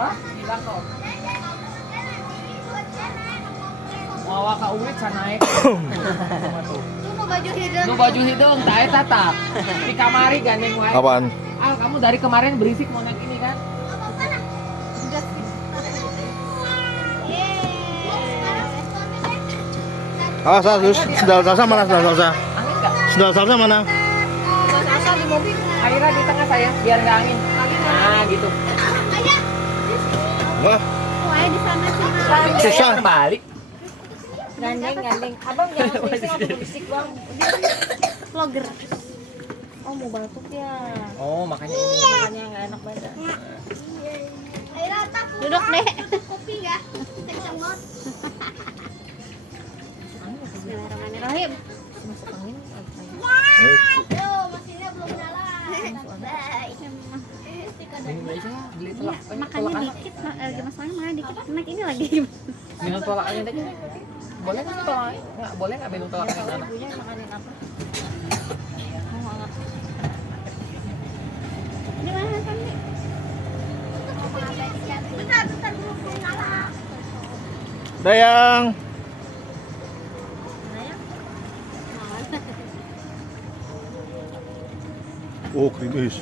Hah? Bilang kok. Mau ka ulit sa naik. Itu baju hidung. Nu baju hidung, tak eta tak. Di kamari gandeng wae. Apaan? Ah, kamu dari kemarin berisik mau naik ini kan? Awas, terus sendal salsa mana? Sendal salsa? Angin enggak? Sendal salsa mana? Asal di mobil. Akhirnya di tengah saya, biar nggak angin. Nah, gitu. Wah, Wah, di sana sih. susah. Balik. Gandeng. Abang jangan berisik atau berisik bang. Vlogger. Oh mau batuk ya. Oh, makanya ini. Makanya nggak enak badan. Duduk deh. Kopi ya. Bismillahirrahmanirrahim. Masuk angin. Mesinnya belum nyala. Ini aja beli Iya, tolak. makannya dikit, masalahnya makan dikit. Naik ini lagi. Minum tolak angin aja. Boleh nggak sih tolak? Nggak boleh nggak minum tolak angin anak? Ibunya makanin apa? Mau nggak? Ini mana Sandi? Bentar, belum nyala. Dayang. Mana ya? Oh, krimis.